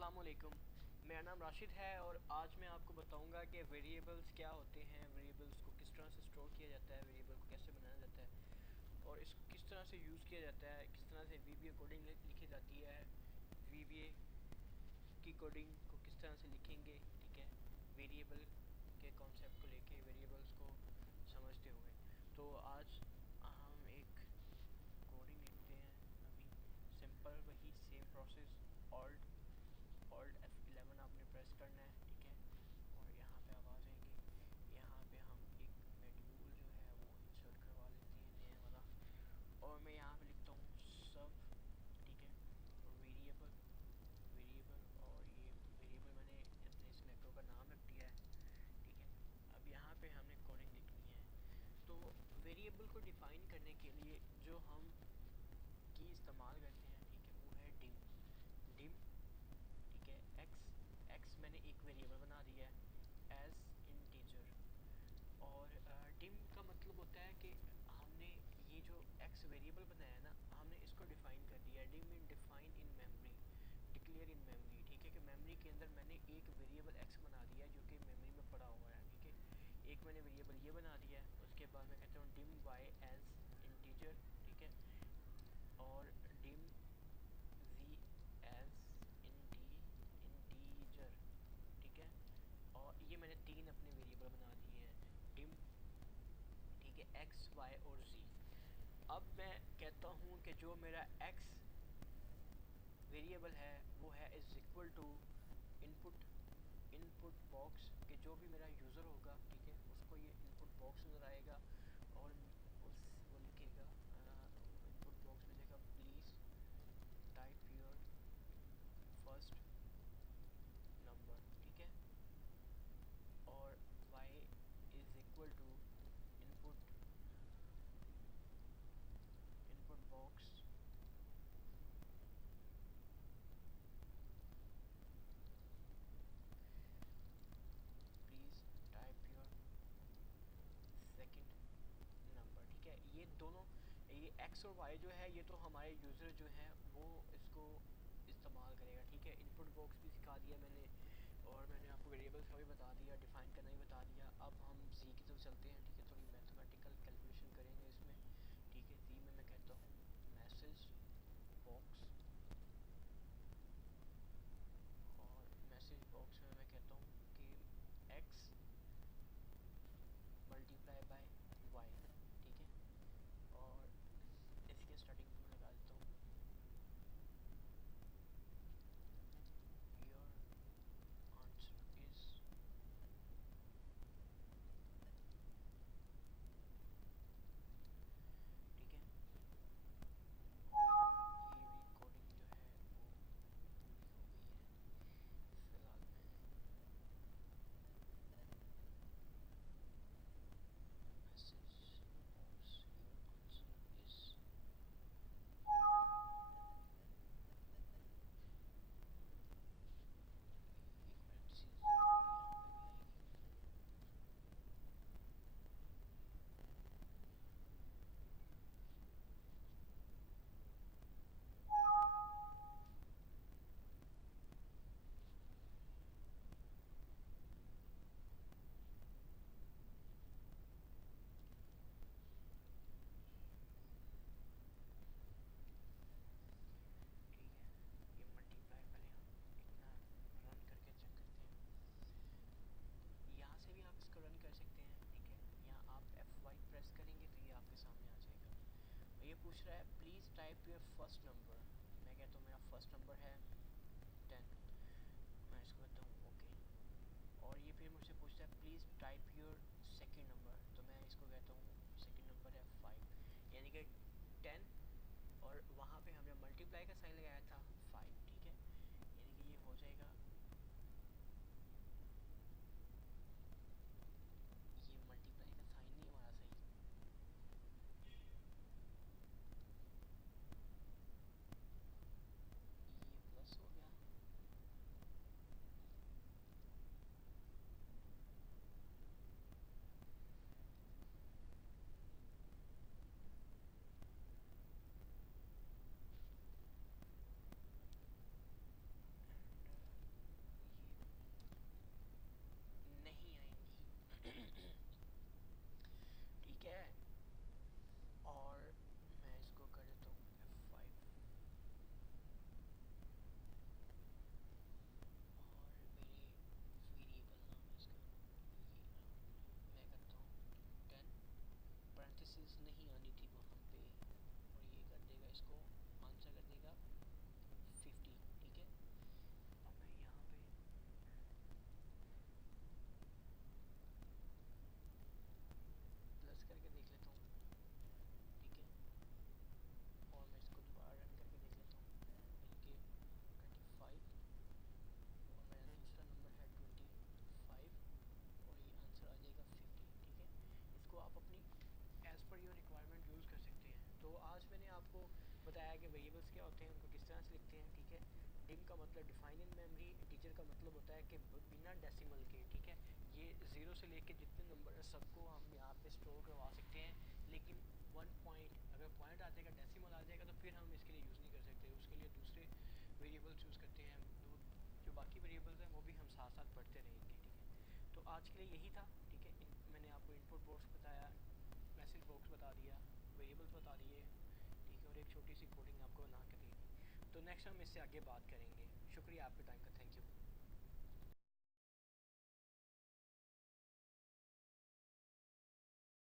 अस्सलामुअलैकुम, मेरा नाम राशिद है और आज मैं आपको बताऊंगा कि वेरिएबल्स क्या होते हैं, वेरिएबल्स को किस तरह से स्टोर किया जाता है, वेरिएबल को कैसे बनाया जाता है और इसको किस तरह से यूज़ किया जाता है, किस तरह से VBA कोडिंग लिखी जाती है, VBA की कोडिंग को किस तरह से लिखेंगे। ठीक है, वेरिएबल के कॉन्सेप्ट को लेके वेरिएबल्स को समझते हुए तो आज हम एक कोडिंग लिखते हैं। अभी सिंपल वही सेम प्रोसेस, ऑल्ट F11 आपने प्रेस करना है। ठीक है, और यहाँ पे आप आ जाएंगे। यहाँ पे हम एक मॉड्यूल जो है वो इंसर्ट करवा लेते हैं, नया वाला, और मैं यहाँ पे लिखता हूँ सब। ठीक है, वेरिएबल और ये वेरिएबल मैंने अपने सिलेक्टर का नाम रख दिया है। ठीक है, अब यहाँ पे हमने कोडिंग लिखनी है। तो वेरिएबल को डिफाइन करने के लिए जो हम की इस्तेमाल करते हैं, ठीक है, वो है डिम। ठीक है, एक्स मैंने एक वेरिएबल बना दिया है एज इंटीजर, और डिम का मतलब होता है कि हमने ये जो एक्स वेरिएबल बनाया है ना, हमने इसको डिफाइन कर दिया है। Dim mean define in memory, declare in memory. ठीक है, कि मेमोरी के अंदर मैंने एक वेरिएबल एक्स बना दिया है जो कि मेमोरी में पड़ा हुआ है। ठीक है, एक मैंने वेरिएबल ये बना दिया है। उसके बाद मैं कहता हूँ डिम वाई एज इंटीजर। ठीक है, और डिम z एज इंटीजर। ठीक है, और ये मैंने तीन अपने वेरिएबल बना दिए हैं, डिम, ठीक है, एक्स वाई और z। अब मैं कहता हूँ कि जो मेरा x वेरिएबल है वो है is equal to input box, कि जो भी मेरा यूज़र होगा, ठीक है, उसको ये इनपुट बॉक्स नज़र आएगा और वो लिखेगा, इनपुट बॉक्स में लिखेगा please type your first number. ठीक है, और y is equal to input box please type your second number. ठीक है, ये दोनों, ये x और y जो है ये तो हमारे यूज़र जो हैं वो इसको इस्तेमाल करेगा। ठीक है, इनपुट बॉक्स भी सिखा दिया मैंने, और मैंने आपको वेरिएबल्स का भी बता दिया, डिफाइन करना भी बता दिया। अब हम जी की तरफ चलते हैं। ठीक है, थोड़ी मैथमेटिकल कैलकुलेशन करेंगे इसमें। ठीक है, जी में मैं कहता हूँ मैसेज बॉक्स, और मैसेज बॉक्स में मैं कहता हूँ कि x मल्टीप्लाई बाय y। ठीक है, और इसके स्टार्टिंग में मैं लगा देता हूँ योर आंसर इज, ठीक है, और ये भी कोडिंग जो है वो पूरी हो गई है। फिलहाल मैं message box your answer is, एक मिनट से यहाँ पे भी आएगी। ठीक है, ये मल्टीप्लाई पहले हम इतना रन करके चेक करते हैं। यहाँ से भी आप इसको रन कर सकते हैं। ठीक है, यहाँ आप F5 प्रेस करेंगे तो ये आपके सामने आ जाएगा, और ये पूछ रहा है please type your first number. मैं कहता हूँ मेरा फर्स्ट नंबर है 10, मैं इसको कहता हूँ ओके, और ये फिर मुझसे पूछता है please type your second number, तो मैं इसको कहता हूँ सेकंड नंबर है 5, यानी कि 10, और वहाँ पे हमने मल्टीप्लाई का साइन लगाया था 5। ठीक है, यानी कि ये हो जाएगा, ये मल्टीप्लाई का साइन नहीं हमारा सही, ये प्लस हो गया, आपको बताया कि वेरिएबल्स क्या होते हैं, उनको किस तरह से लिखते हैं, ठीक है। डिम का मतलब डिफाइन इन मेमोरी, इंटीजर का मतलब होता है कि बिना डेसिमल के, ठीक है। ये ज़ीरो से लेके जितने नंबर है सबको हम यहाँ पे स्टोर करवा सकते हैं, लेकिन वन पॉइंट, अगर पॉइंट आ जाएगा, डेसिमल आ जाएगा, तो फिर हम इसके लिए यूज़ नहीं कर सकते। उसके लिए दूसरे वेरिएबल्स यूज़ करते हैं। जो बाकी वेरिएबल्स हैं वो भी हम साथ साथ पढ़ते रहेंगे, ठीक है। तो आज के लिए यही था, ठीक है। मैंने आपको इनपुट बॉक्स बताया, मैसेज बॉक्स बता दिया, वेरिएबल्स बता दिए, ठीक है, और एक छोटी सी कोडिंग आपको बना के दी। तो नेक्स्ट हम इससे आगे बात करेंगे। शुक्रिया आपके टाइम का, थैंक यू।